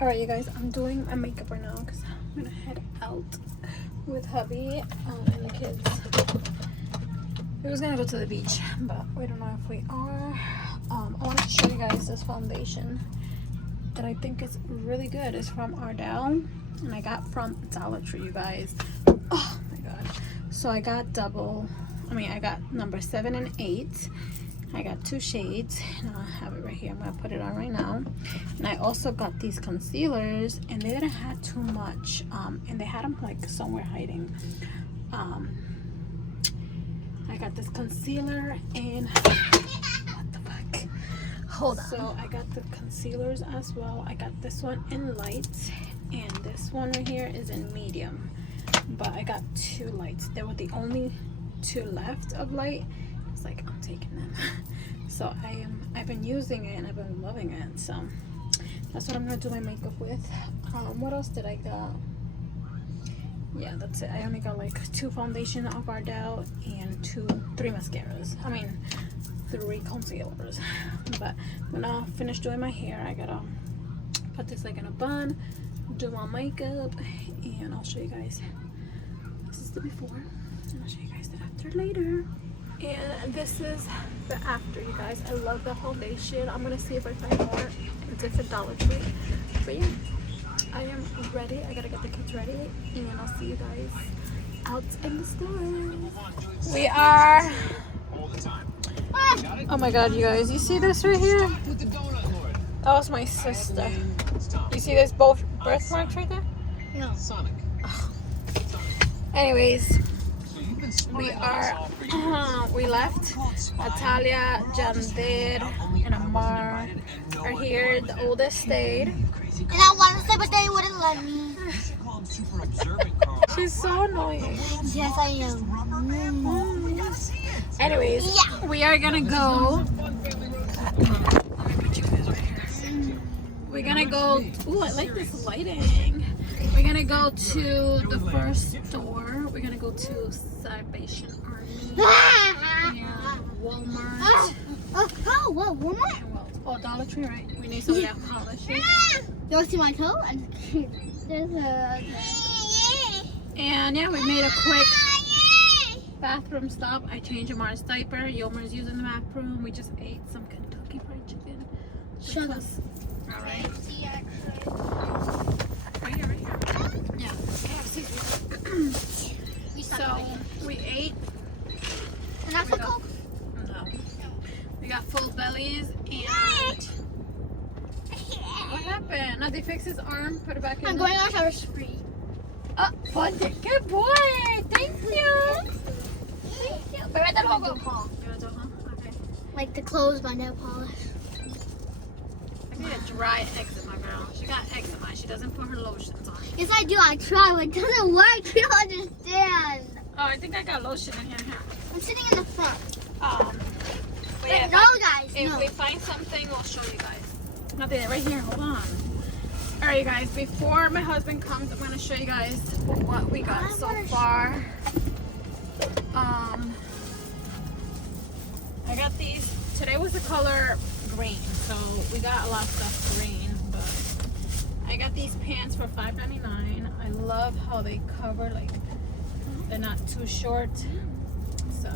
Alright, you guys, I'm doing my makeup right now because I'm gonna head out with hubby and the kids. We was gonna go to the beach, but we don't know if we are. I wanted to show you guys this foundation that I think is really good. It's from Ardell, and I got from Dollar Tree, you guys. Oh my god. So I got I got number 7 and 8. I got 2 shades, and I have it right here. I'm gonna put it on right now. And I also got these concealers, and they didn't have too much, and they had them like somewhere hiding. I got this concealer and what the fuck? Hold on. So I got the concealers as well. I got this one in light, and this one right here is in medium. But I got 2 lights. They were the only 2 left of light. It's like I'm taking them. So I've been using it and I've been loving it. So that's what I'm gonna do my makeup with. What else did I got? Yeah, that's it. I only got like 2 foundation of Ardell and 3 mascaras. 3 concealers. But when I finish doing my hair, I gotta put this like in a bun, do my makeup, and I'll show you guys. This is the before, and I'll show you guys the after later. And this is the after, you guys. I love the foundation. I'm gonna see if I find more. It's at Dollar Tree. But yeah, I am ready. I gotta get the kids ready, and I'll see you guys out in the store. We are. Oh my god, you guys! You see this right here? That was my sister. You see this both birthmarks right there? No. Anyways, we left. Natalia, Jandir, and Amar are here. The oldest stayed. And I wanted to stay, but they wouldn't let me. She's so annoying. Yes, I am. Anyways, yeah. We are gonna go. We're gonna go. Ooh, I like this lighting. We're gonna go to the first store. We're gonna go to Salvation Army and Walmart. Oh, what? Walmart? Oh, Dollar Tree, right? We need some of that polish. You want to see my toe? There's a... And yeah, we made a quick bathroom stop. I changed Amar's diaper. Yomer's using the bathroom. We just ate some Kentucky Fried Chicken. Shut up. Alright. Right here. Yeah. So we ate. And that's a Coke? No. We got full bellies and what happened? Now they fixed his arm, put it back in. I'm going on shower spree. Fun day. Good boy. Thank you. Thank you. But You wanna do, huh? Okay. Like the clothes by nail polish. I need a dry eczema, girl. She got eczema. She doesn't put her lotions on. Yes, I do. I try, but it doesn't work. You don't understand. Oh, I think I got lotion in here. I'm sitting in the front. But yeah, No, guys, if no. we find something, we'll show you guys. Nothing right here. Hold on. All right, you guys. Before my husband comes, I'm gonna show you guys what we got so far. I got these. Today was the color green, so we got a lot of stuff green. But I got these pants for $5.99. I love how they cover, like they're not too short, so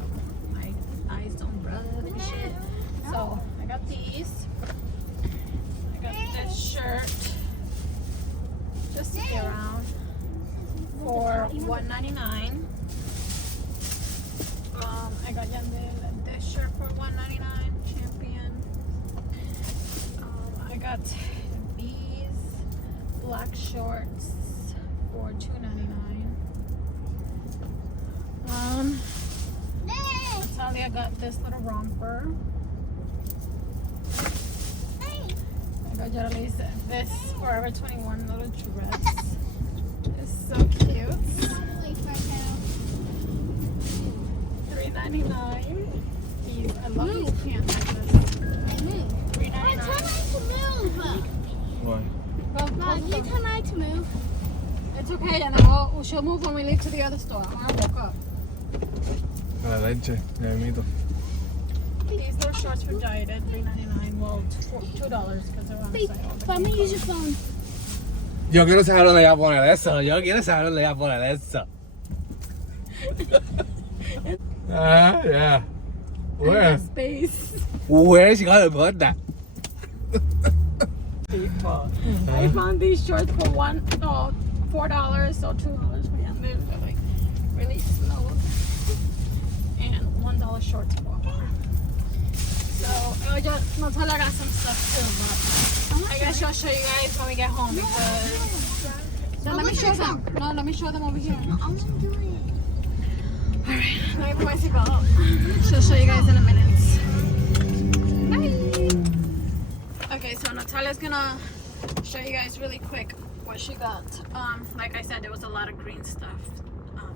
my eyes don't rub and shit. So I got these. I got this shirt just to get around for $1.99. I got this shirt for $1.99. Champion. I got these black shorts for $2.99. Natalia got this little romper. I got Jarlis this Forever 21 little dress. It's so cute. $3.99. I love these pants like this. $3.99. Why? Mom, can you tell me to move? It's okay, and then she'll move when we leave to the other store. I'll walk up. La leche, ya mito. These little shorts for dieted, $3.99. Well, $2 because they're on the sale. Let me use your phone. Yo quiero saber dónde voy a poner eso. Yo quiero saber dónde voy a poner eso. Yeah. Where? Space. Where she gonna put that? People. I found these shorts for $4 or $2 for them. They're like really small. And $1 shorts for more. So Natalia got some stuff too, but I guess I'll show you guys when we get home because. No, let me show them. No, let me show them over here. No, I want to do it. Alright, let me put my seatbelt up. She'll show you guys in a minute. Bye. Okay, so Natalia's gonna show you guys really quick what she got. Like I said, there was a lot of green stuff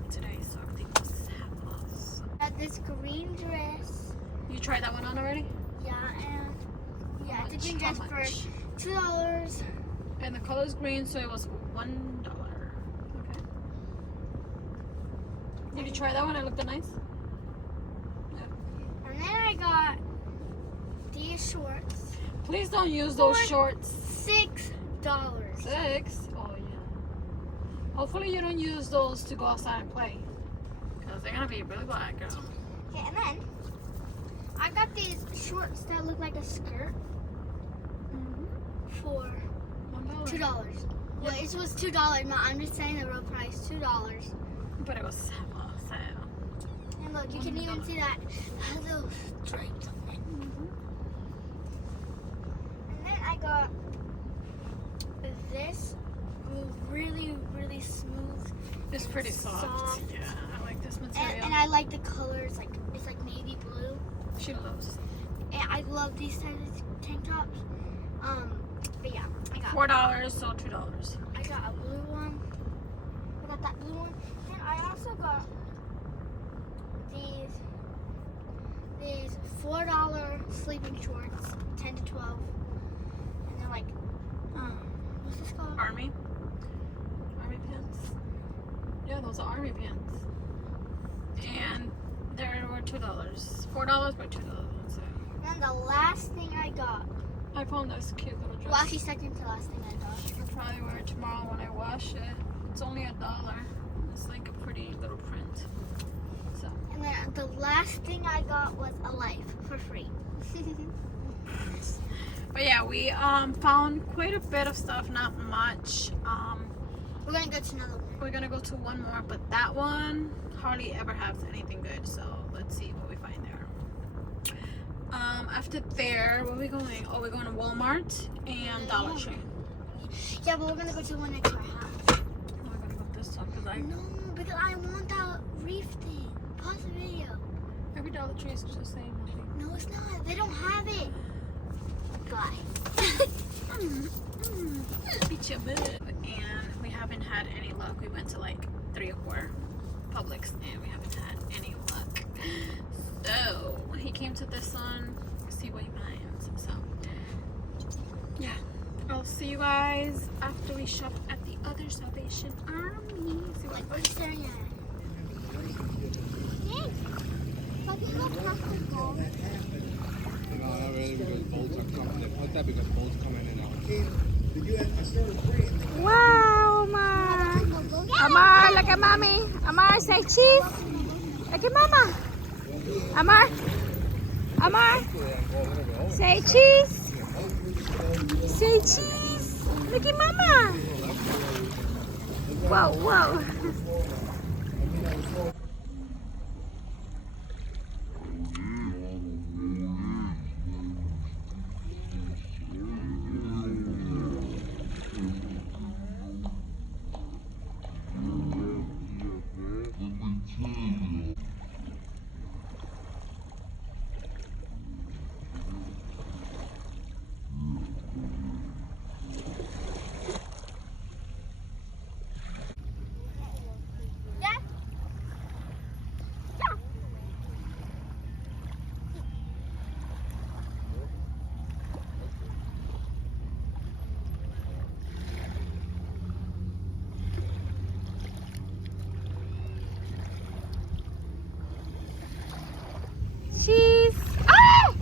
today, so everything was half off. Got this green dress. You tried that one on already? Yeah, and yeah, it's a green dress How for much? $2. And the color's green, so it was $1. Okay. Did you try that one? It looked nice. And then I got these shorts. Please don't use those shorts. $6. 6? Oh yeah. Hopefully you don't use those to go outside and play, because they're gonna be really black, girl. Okay, and then I got these shorts that look like a skirt for $1. $2. Well, it was $2. No, I'm just saying the real price, $2. But it was sale. And look, you can even see that has those stripes on it. And then I got this really, really smooth. It's and pretty soft. Yeah, I like this material. And I like the colors. Like it's like navy blue. She loves. And I love these types of tank tops. But yeah, I got $4, so $2. I got a blue one. I got that blue one. And I also got these $4 sleeping shorts, 10 to 12. And they're like, what's this called? Army pants. Yeah, those are army pants. And they were $2. $4, but $2. So. And then the last thing I got, I found this cute little dress. well, actually second to last thing I got. I'll probably wear it tomorrow when I wash it. It's only $1. It's like a pretty little print. So. And then the last thing I got was a life for free. But yeah, we found quite a bit of stuff, not much. We're gonna go to another one. We're gonna go to one more, but that one hardly ever has anything good. So let's see what we find there. After there, where are we going? Oh, we're going to Walmart and Dollar Tree. Yeah, but we're gonna go to the one next to our house. We're gonna go this one because No, because I want that reef thing. Pause the video. every Dollar Tree is just the same. I think. No, it's not. They don't have it. Bye. Beat your butt. And we haven't had any luck. We went to like 3 or 4 Publix and we haven't had any luck. So he came to this one. See what he finds. So yeah, I'll see you guys after we shop at the other Salvation Army. See Like, what are you staring at? Thanks. But you got popsicle. No, not really, because bolts are coming. They put that because bolts come in and out. Wow, Amar. Amar, look at mommy. Amar, say cheese. Look at mama. Amar. Amar. Say cheese. Say cheese. Look at mama. Whoa, whoa. Cheese. Ah!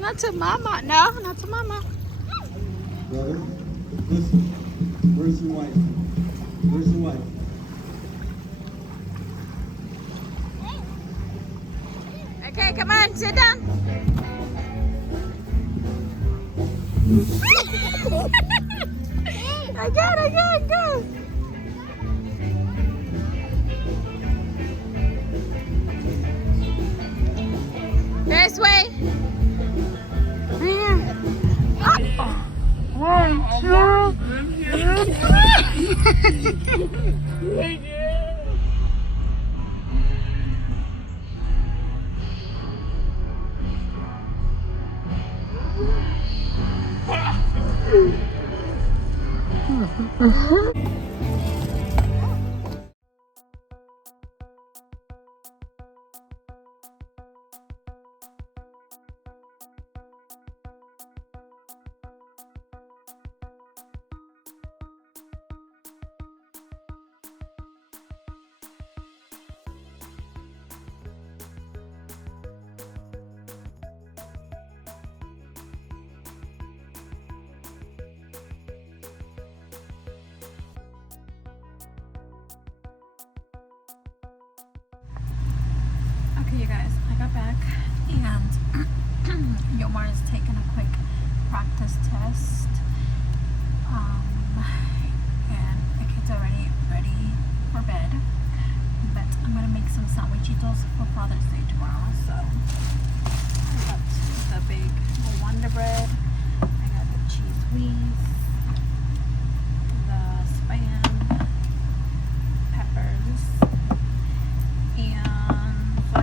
Not to mama. No, not to mama. Listen, where's your wife? Where's your wife? Okay, come on, sit down. Again, go. This way. Here. Oh. 1, 2. Okay, you guys, I got back and Yomar is taking a quick practice test. And the kids are already ready for bed. But I'm gonna make some sandwichitos for Father's Day tomorrow. So I got the big Wonder Bread. I got the cheese whiz, the spam, peppers, and I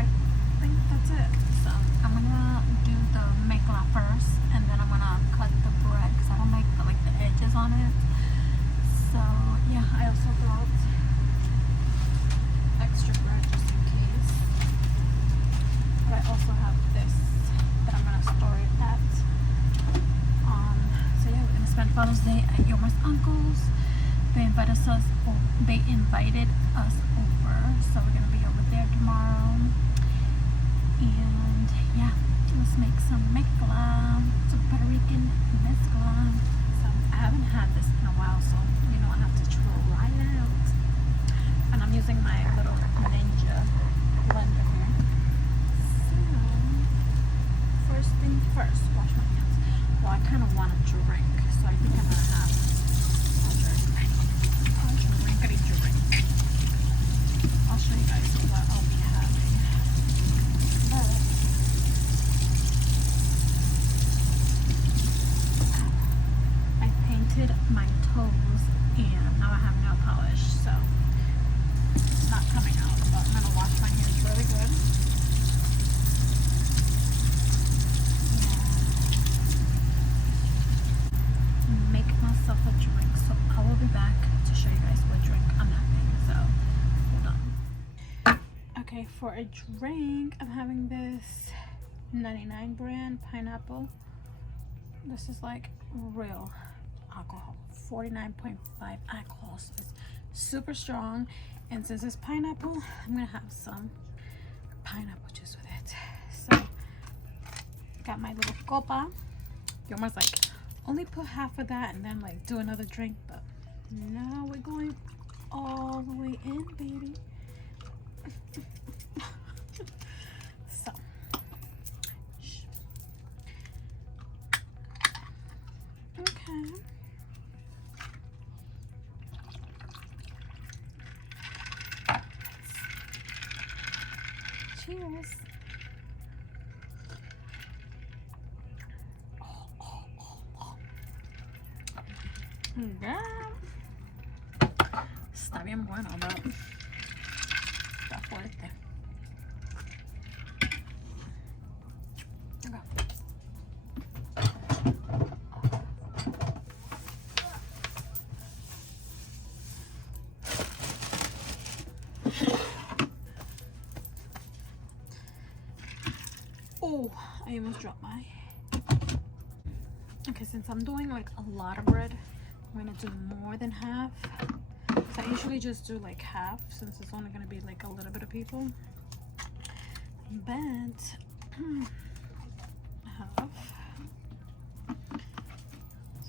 think that's it. So I'm gonna do the mekla first, and then I'm gonna cut the bread because I don't like the edges on it. So yeah, I also brought extra bread just in case. But I also have this that I'm gonna store it at. So yeah, we're gonna spend Father's Day at Yomar's uncle's. They invited us over, so we're gonna be over there tomorrow. And yeah, let's make some mezcla, some Puerto Rican mezcla. So I haven't had this in a while, so you know I have to try it out. And I'm using my little Ninja blender here. So first thing first, wash my hands. Well, I kind of want a drink, so I think I'm gonna have a drink. I'll show you guys what I'll be having. But I painted my toes and now I have nail polish, so it's not coming out. But I'm gonna wash my hands really good. And make myself a drink. So I will be back to show you guys what drink I'm having. So hold on. Okay, for a drink, I'm having this 99 brand pineapple. This is like real alcohol, 49.5 alcohol, so it's super strong. And since it's pineapple, I'm gonna have some pineapple juice with it. So got my little copa. Yomar's like, only put half of that and then like do another drink, but no, we're going all the way in, baby. So okay. Cheers. Está bien bueno, bro. Está fuerte. Oh, I almost dropped my. Okay, since I'm doing like a lot of bread, I'm gonna do more than half. So I usually just do like half since it's only gonna be like a little bit of people. But half.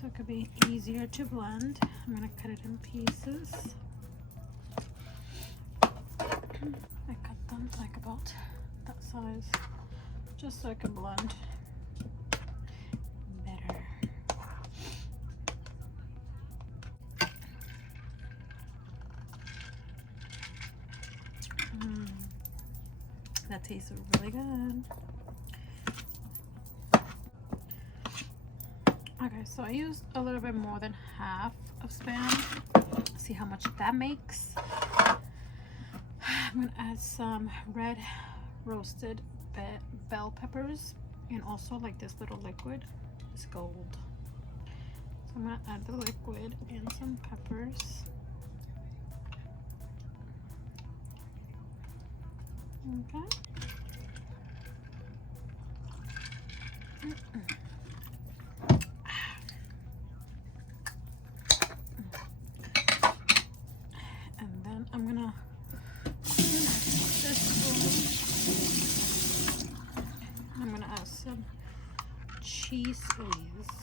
So so it could be easier to blend. I'm gonna cut it in pieces. I cut them like about that size, just so I can blend better. That tastes really good. Okay, so I used a little bit more than half of Spam. See how much that makes. I'm gonna add some red roasted bell peppers and also like this little liquid. It's gold. So I'm gonna add the liquid and some peppers. Okay. And then I'm gonna this one. I'm gonna add some cheese leaves.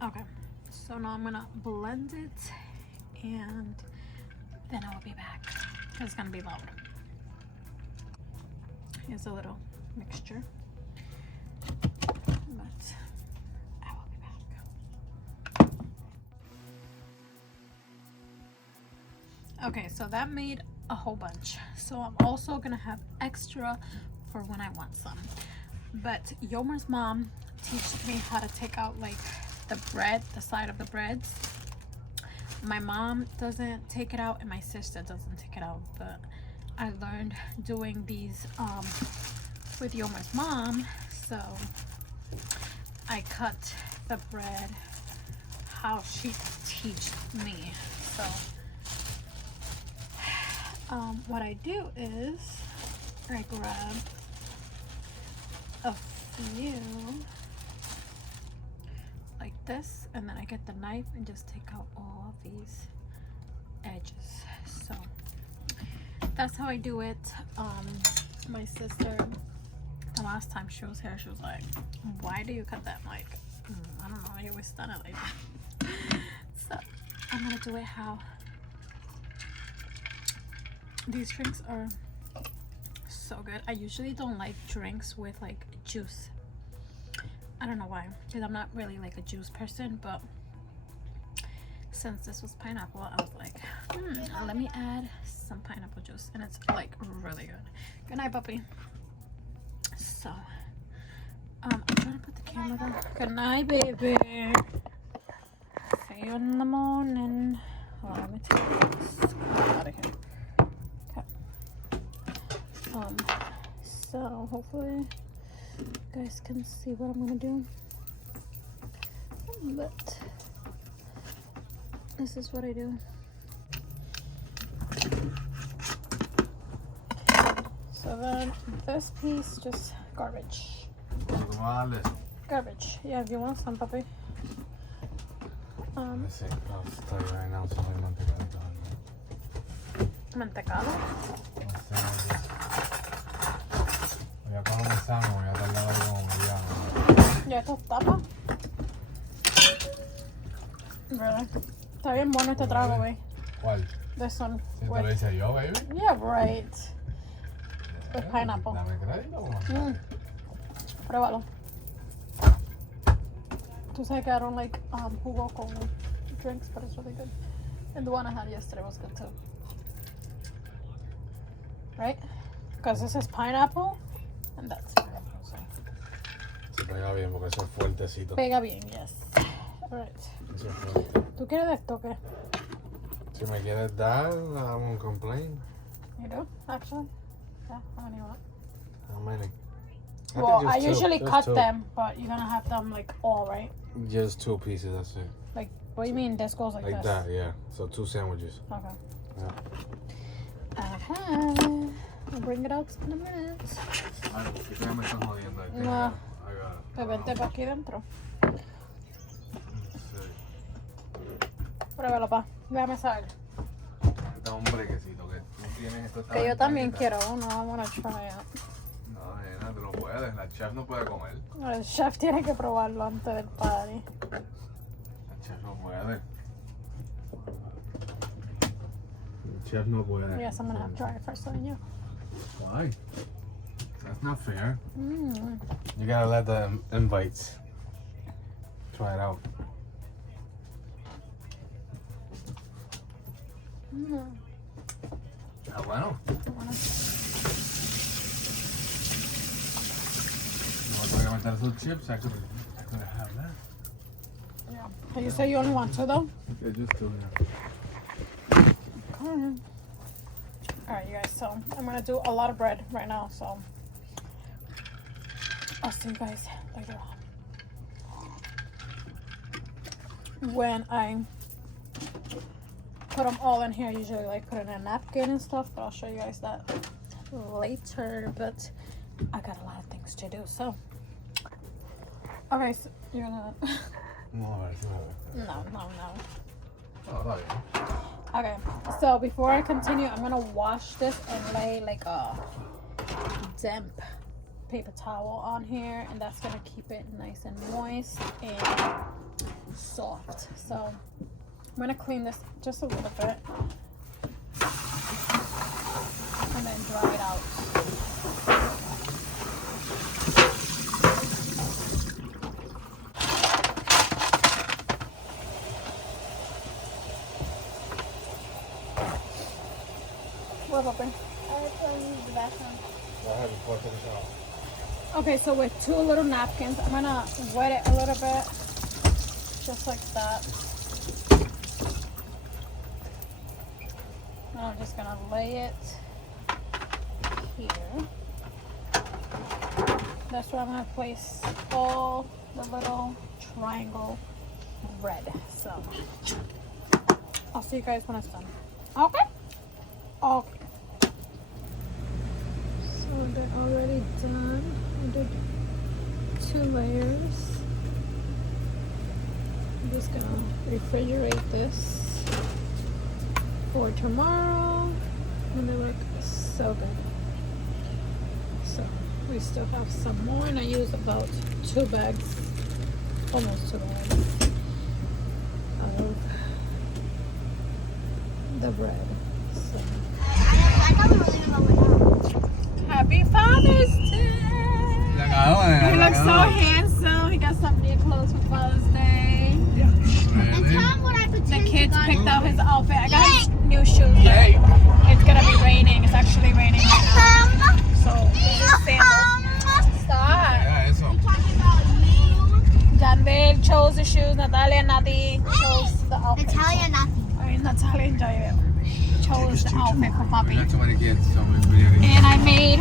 Okay, so now I'm gonna blend it and then I will be back. It's gonna be loud. Here's a little mixture, but I will be back. Okay, so that made a whole bunch. So I'm also gonna have extra for when I want some. But Yomer's mom teaches me how to take out like the bread, the side of the breads. My mom doesn't take it out and my sister doesn't take it out, but I learned doing these with Yomer's mom, so I cut the bread how she teaches me. So what I do is I grab a few like this, and then I get the knife and just take out all of these edges. So that's how I do it. My sister, the last time she was here, she was like, why do you cut that? I'm like, I don't know, I always done it like that. So I'm gonna do it how these drinks are so good. I usually don't like drinks with like juice. I don't know why, because I'm not really like a juice person, but since this was pineapple, I was like, let me add some pineapple juice, and it's like really good. Good night, puppy. So I'm trying to put the camera down. Good night, baby. See you in the morning. Hold on, let me take this out of here. Okay. So hopefully you guys can see what I'm gonna do, but this is what I do. So then this piece, just garbage. Garbage. Yeah, if you want some, puppy. Mantecado. Ya esto tapa. ¿Verdad? Está bien bueno este trago, güey. ¿Cuál? This one. ¿Si te lo hice yo, baby? Yeah, right. With pineapple. Dame crédito. Pruébalo. Tú sabes que I don't like jugo con drinks, but it's really good. And the one I had yesterday was good too. Right? Because this is pineapple and that's pineapple. So. Se pega bien porque eso es fuertecito. Pega bien, yes. Alright. Eso es fuerte. ¿Tú quieres de esto o qué? Si me quieres dar, I won't complain. You do? Actually? Yeah, how many you want? How many? Well, I just usually two. cut Just two. them, but you're gonna have them like all, right? Just 2 pieces, that's it. Like, what do you mean this goes like this? Like that, yeah. So 2 sandwiches. Okay. Yeah. I'll bring it out in a minute. Ya me están jodiendo. No. Pues vente para aquí dentro. Pruébalo, pa. Déjame saber. Da un brequecito que tienes esto. Que yo también quiero uno. I want to try it. No, nena, tú no puedes. La chef no puede comer. El chef tiene que probarlo antes del party. La chef no puede. El chef no puede. Yes, I'm gonna have to try it first on you. Why? That's not fair. Mm. You gotta let the invites try it out. Mm. Ah, bueno. No voy a meter sus chips. I could have that. Yeah. You say you only want two though? Yeah, just two, yeah. Alright, you guys, so I'm gonna do a lot of bread right now, so I'll see you guys later on. When I put them all in here, I usually like put in a napkin and stuff, but I'll show you guys that later. But I got a lot of things to do, so okay, so you're gonna no. Oh, that is. Okay, so before I continue, I'm gonna wash this and lay like a damp paper towel on here, and that's gonna keep it nice and moist and soft. So I'm gonna clean this just a little bit and then dry it out. What happened? I have to use the bathroom. Go ahead before I finish off. Okay, so with two little napkins, I'm gonna wet it a little bit, just like that. And I'm just gonna lay it here. That's where I'm gonna place all the little triangle bread. So I'll see you guys when it's done. Okay? Okay. So they're already done. I did 2 layers. I'm just gonna refrigerate this for tomorrow, and they look so good. So we still have some more, and I used about 2 bags, almost 2 bags of the bread. So I thought we were leaving over now. happy Father's Day! He looks so handsome. He got some new clothes for Father's Day. And tell him what I The pretend kids to picked God out is. his outfit. I got his new shoes. But it's gonna be raining. It's actually raining right now. So stop. Yeah, eso. I'm talking about you. Janvel chose the shoes. Natalia and Nati chose the outfit. Natalia, nothing. I mean, Natalia and Jael chose the outfit for We Papi. got too many kids, so we really. And I made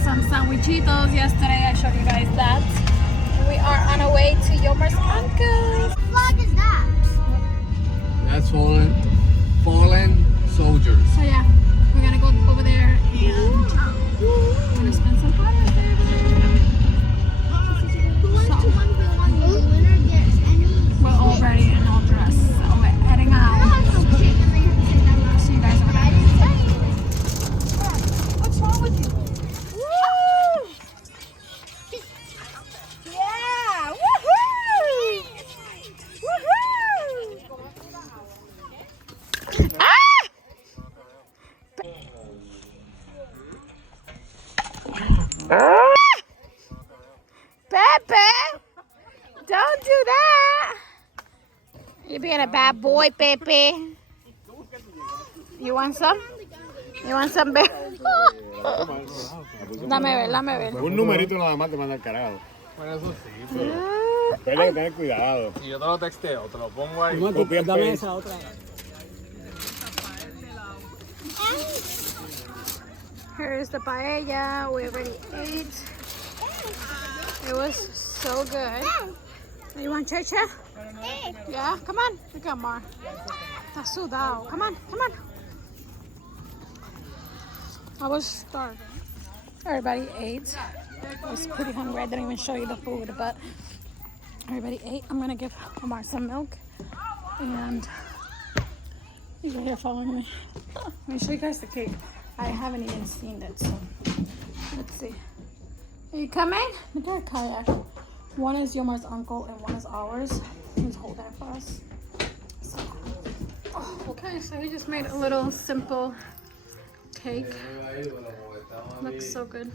some sandwichitos yesterday. I showed you guys that. And we are on our way to Yomer's uncle's. What flag is that? That's fallen soldiers. So yeah, we're gonna go over there and we're gonna spend some time with them. 2 1 2 1 1. The winner gets any. We're all ready and all dressed, so we're heading out. See you guys over there. What's wrong with you? Yeah! Woohoo! Woohoo! Ah! Pepe! Don't do that! You're being a bad boy, Pepe. You want some? You want some, babe? Dame ver. Un numerito nada más te manda el carajo. Bueno, eso sí, pero. Pero hay que tener cuidado. Si yo te lo texteo, te lo pongo ahí. Copy and paste. Here's the paella. We already ate. It was so good. You want chicha? Yeah, come on. We got more. Está sudado. Come on. I was starving. Everybody ate. I was pretty hungry. I didn't even show you the food, but everybody ate. I'm gonna give Omar some milk and He's right here following me. Let me show you guys the cake. I haven't even seen it, so let's see. Are you coming? Look at our kayak. One is Yomar's uncle and one is ours. He's holding it for us. So, okay, so we just made a little simple cake. Looks so good.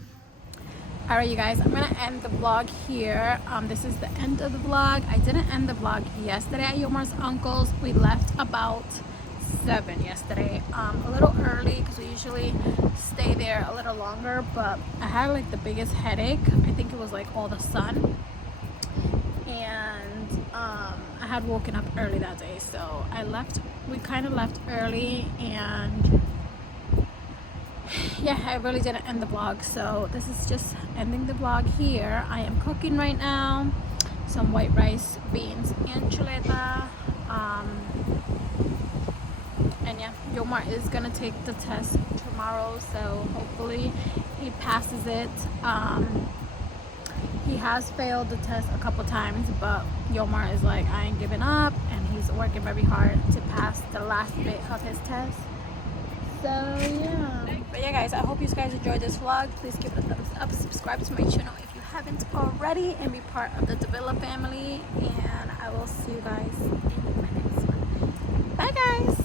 All right, you guys, I'm gonna end the vlog here. This is the end of the vlog. I didn't end the vlog yesterday at Yomar's uncle's. We left about 7 yesterday, a little early because we usually stay there a little longer, but I had like the biggest headache. I think it was like all the sun, and I had woken up early that day, so we kind of left early, and yeah, I really didn't end the vlog, so this is just ending the vlog here. I am cooking right now some white rice, beans, and chuleta. And yeah, Yomar is gonna take the test tomorrow, so hopefully he passes it. He has failed the test a couple times, but Yomar is like, I ain't giving up, and he's working very hard to pass the last bit of his test. So yeah, but yeah guys, I hope you guys enjoyed this vlog. Please give it a thumbs up, subscribe to my channel if you haven't already, and be part of the Davila family, and I will see you guys in my next one. Bye guys.